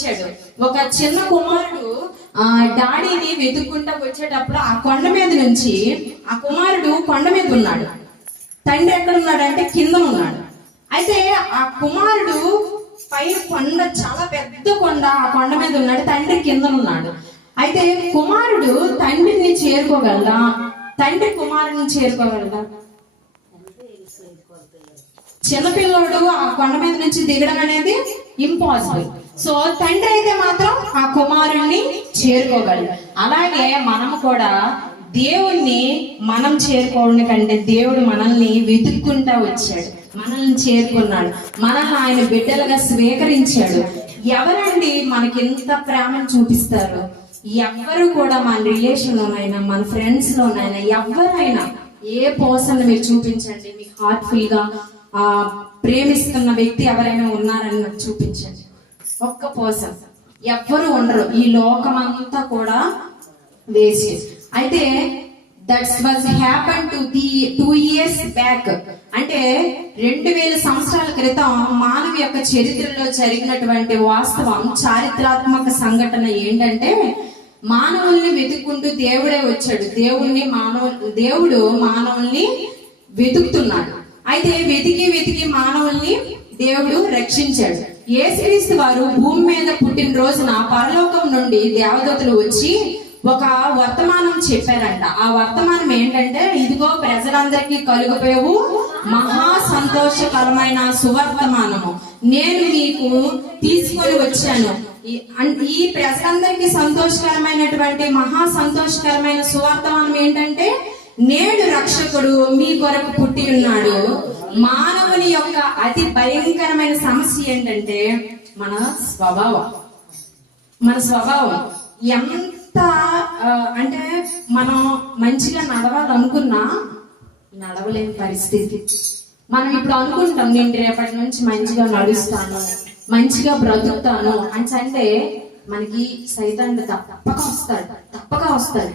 వచ్చాడు. ఒక చిన్న కుమారుడు డాడీని వెతుక్కుంటా వచ్చేటప్పుడు ఆ కొండ మీద నుంచి ఆ కుమారుడు కొండ మీద ఉన్నాడు. తండ్రి ఎక్కడ ఉన్నాడు అంటే కింద ఉన్నాడు. అయితే ఆ కుమారుడు పై కొండ, చాలా పెద్ద కొండ, ఆ కొండ మీద ఉన్నాడు, తండ్రి కింద ఉన్నాడు. అయితే కుమారుడు తండ్రిని చేరుకోగలదా? తండ్రి కుమారుడిని చేరుకోగలదా? చిన్నపిల్లోడు ఆ కొండ మీద నుంచి దిగడం అనేది ఇంపాసిబుల్. సో తండ్రి అయితే మాత్రం ఆ కుమారుణ్ణి చేరుకోగలడు. అలాగే మనము కూడా దేవుణ్ణి మనం చేరుకోవడం కంటే దేవుడు మనల్ని వెతుక్కుంటా వచ్చాడు, మనల్ని చేరుకున్నాడు, మనల్ని ఆయన బిడ్డలుగా స్వీకరించాడు. ఎవరండి మనకి ఎంత ప్రేమను చూపిస్తారు? ఎవరు కూడా మన రిలేషన్ లోనైనా, మన ఫ్రెండ్స్ లోనైనా, ఎవరైనా ఏ పర్సన్ మీరు చూపించండి, మీకు హార్ట్ఫుల్ గా ప్రేమిస్తున్న వ్యక్తి ఎవరైనా ఉన్నారని నాకు చూపించండి. ఒక్క పర్సన్ ఎవ్వరు ఉండరు. ఈ లోకం అంతా కూడా వేస్ట్. అయితే that's was happen to 2 years back, అంటే 2000 సంవత్సరాల క్రితం మానవ యొక్క చరిత్రలో జరిగినటువంటి వాస్తవం, చారిత్రాత్మక సంఘటన ఏంటంటే మానవుల్ని వెతుక్కుంటూ దేవుడే వచ్చాడు. దేవుడు మానవుల్ని వెతుకుతున్నాడు. అయితే వెతికి మానవుల్ని దేవుడు రక్షించాడు. యేసుక్రీస్తు వారు భూమి మీద పుట్టిన రోజున పరలోకం నుండి దేవదూతలు వచ్చి ఒక వర్తమానం చెప్పారంట. ఆ వర్తమానం ఏంటంటే, ఇదిగో ప్రజలందరికీ కలుగపోయేవు మహా సంతోషకరమైన సువర్తమానము నేను మీకు తీసుకొని వచ్చాను. ఈ ప్రజలందరికీ సంతోషకరమైనటువంటి మహా సంతోషకరమైన సువర్తమానం ఏంటంటే, నేడు రక్షకుడు మీ కొరకు పుట్టి ఉన్నాడు. మానవుని యొక్క అతి భయంకరమైన సమస్య ఏంటంటే మన స్వభావం. ఎంత అంటే మనం మంచిగా నడవాలనుకున్నా నడవలేని పరిస్థితి. మనం ఇప్పుడు అనుకుంటాం, నేను రేపటి నుంచి మంచిగా నడుస్తాను, మంచిగా బ్రతుకుతాను అంటే మనకి సైతానుడు తప్పక వస్తాడు.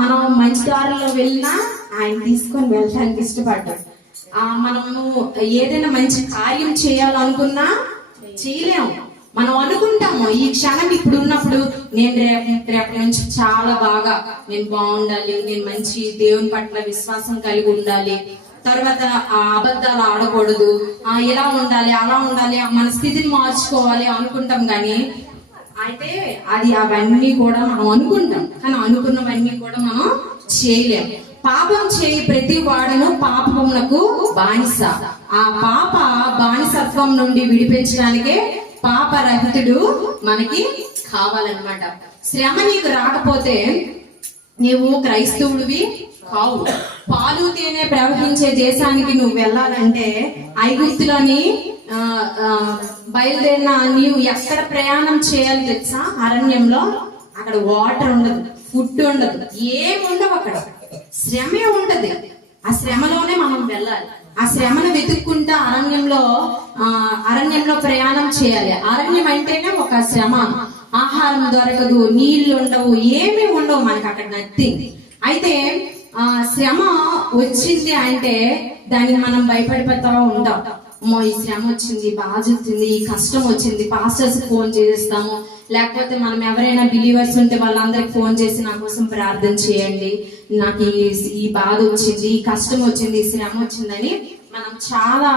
మనం మంచి దారిలో వెళ్ళినా ఆయన తీసుకొని వెళ్ళడానికి ఇష్టపడ్డాడు. మనము ఏదైనా మంచి కార్యం చేయాలనుకున్నా చేయలేము. మనం అనుకుంటాము ఈ క్షణం ఇప్పుడు ఉన్నప్పుడు, నేను రేపటి నుంచి చాలా బాగా నేను బాగుండాలి, నేను మంచి దేవుని పట్ల విశ్వాసం కలిగి ఉండాలి, తర్వాత అబద్ధాలు ఆడకూడదు, ఇలా ఉండాలి, అలా ఉండాలి, మన స్థితిని మార్చుకోవాలి అనుకుంటాం. కానీ అయితే అవన్నీ కూడా మనం అనుకుంటాం, కానీ అనుకున్నవన్నీ కూడా మనం చేయలేము. పాపం చేయి ప్రతి వాడును పాపమునకు బానిస. ఆ పాప బానిసత్వం నుండి విడిపించడానికే పాపరహితుడు మనకి కావాలన్నమాట. శ్రమ నీకు రాకపోతే నీవు క్రైస్తవుడివి కావు. పాలు తేనె ప్రవహించే దేశానికి నువ్వు వెళ్ళాలంటే ఐగుప్తులోని బయలుదేరిన నీవు ఎక్కడ ప్రయాణం చేయాలి తెలుసా? అరణ్యంలో. అక్కడ వాటర్ ఉండదు, ఫుడ్ ఉండదు, ఏముండవు. అక్కడ శ్రమే ఉంటది. ఆ శ్రమలోనే మనం వెళ్ళాలి. ఆ శ్రమను వెతుక్కుంటా అరణ్యంలో ప్రయాణం చేయాలి. అరణ్యం అంటేనే ఒక శ్రమ. ఆహారం దొరకదు, నీళ్లు ఉండవు, ఏమీ ఉండవు మనకి అక్కడ, నథింగ్. అయితే శ్రమ వచ్చింది అంటే దానికి మనం భయపడిపోతా ఉంటాం. అమ్మో ఈ శ్రమ వచ్చింది, బాధ వచ్చింది, ఈ కష్టం వచ్చింది, పాస్టర్స్ ఫోన్ చేస్తాము, లేకపోతే మనం ఎవరైనా బిలీవర్స్ ఉంటే వాళ్ళందరికి ఫోన్ చేసి నా కోసం ప్రార్థన చేయండి, నాకు ఈ బాధ వచ్చింది, ఈ కష్టం వచ్చింది, ఈ శ్రమ వచ్చిందని మనం చాలా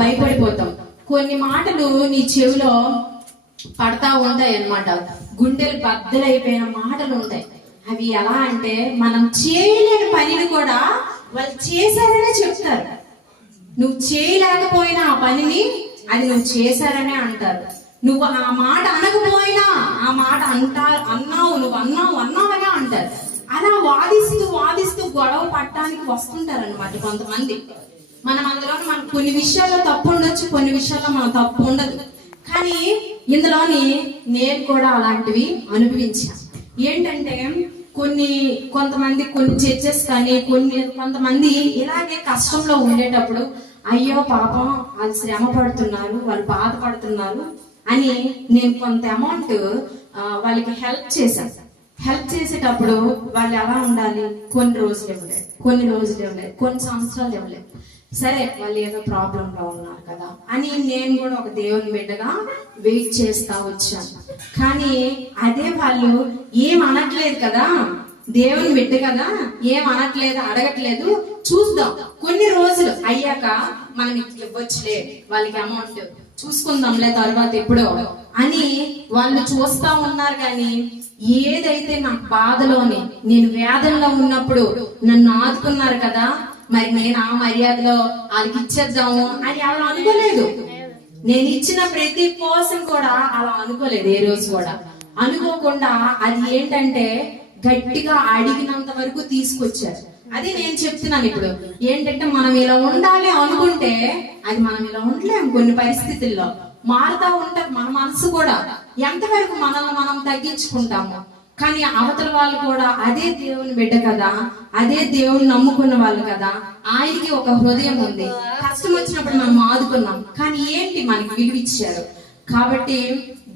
భయపడిపోతాం. కొన్ని మాటలు నీ చెవిలో పడతా ఉంటాయి అన్నమాట, గుండెలు బద్దలైపోయిన మాటలు ఉంటాయి. అవి ఎలా అంటే మనం చేయలేని పనిని కూడా వాళ్ళు చేశారనే చెప్తారు. నువ్వు చేయలేకపోయినా ఆ పనిని అది నువ్వు చేశారనే అంటారు. నువ్వు ఆ మాట అనకపోయినా ఆ మాట నువ్వు అన్నావనే అంటారు. అలా వాదిస్తూ గొడవ పట్టడానికి వస్తుంటారు అనమాట కొంతమంది. మనం అందులో మనకు కొన్ని విషయాల్లో తప్పు ఉండొచ్చు, కొన్ని విషయాల్లో మన తప్పు ఉండదు. కానీ ఇందులోని నేను కూడా అలాంటివి అనుభవించాను. ఏంటంటే కొంతమంది కొన్ని చర్చెస్ కానీ కొంతమంది ఇలాగే కష్టంలో ఉండేటప్పుడు, అయ్యో పాపం వాళ్ళు శ్రమ పడుతున్నారు, వాళ్ళు బాధపడుతున్నారు అని నేను కొంత అమౌంట్ వాళ్ళకి హెల్ప్ చేశాను. హెల్ప్ చేసేటప్పుడు వాళ్ళు ఎలా ఉండాలి, కొన్ని రోజులు ఇవ్వలేదు, కొన్ని సంవత్సరాలు ఇవ్వలేదు. సరే వాళ్ళు ఏదో ప్రాబ్లం లో ఉన్నారు కదా అని నేను కూడా ఒక దేవుని బిడ్డగా వెయిట్ చేస్తా వచ్చాను. కానీ అదే వాళ్ళు ఏం అనట్లేదు కదా, దేవుని బిడ్డ కదా, ఏం అనట్లేదు, అడగట్లేదు, చూద్దాం కొన్ని రోజులు అయ్యాక మనం ఇవ్వచ్చులే వాళ్ళకి అమౌంట్, చూసుకుందాంలే తర్వాత ఎప్పుడో అని వాళ్ళు చూస్తా ఉన్నారు. కానీ ఏదైతే నా బాధలోని నేను వేదనలో ఉన్నప్పుడు నన్ను ఆదుకున్నారు కదా, మరి నేను ఆ మర్యాదలో వాళ్ళకి ఇచ్చేద్దాము అని ఎవరు అనుకోలేదు. నేను ఇచ్చిన ప్రతి పర్సన్ కూడా అలా అనుకోలేదు, ఏ రోజు కూడా అనుకోకుండా అది ఏంటంటే గట్టిగా అడిగినంత వరకు తీసుకొచ్చారు. అది నేను చెప్తున్నాను ఇప్పుడు ఏంటంటే మనం ఇలా ఉండాలి అనుకుంటే అది మనం ఇలా ఉండలేము. కొన్ని పరిస్థితుల్లో మారుతా ఉంటది మన మనసు కూడా, ఎంతవరకు మనల్ని మనం తగ్గించుకుంటాము. కానీ అవతల వాళ్ళు కూడా అదే దేవుని బిడ్డ కదా, అదే దేవుని నమ్ముకున్న వాళ్ళు కదా, ఆయనకి ఒక హృదయం ఉంది. కష్టం వచ్చినప్పుడు మనం ఆదుకున్నాం, కానీ ఏంటి మనకి విలువిచ్చారు. కాబట్టి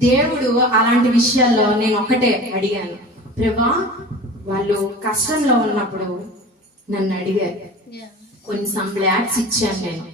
దేవుడు అలాంటి విషయాల్లో నేను ఒకటే అడిగాను, ప్రభా వాళ్ళు కష్టంలో ఉన్నప్పుడు నన్ను అడిగారు, కొన్ని సమ్ బ్లాక్స్ ఇచ్చాను నేను.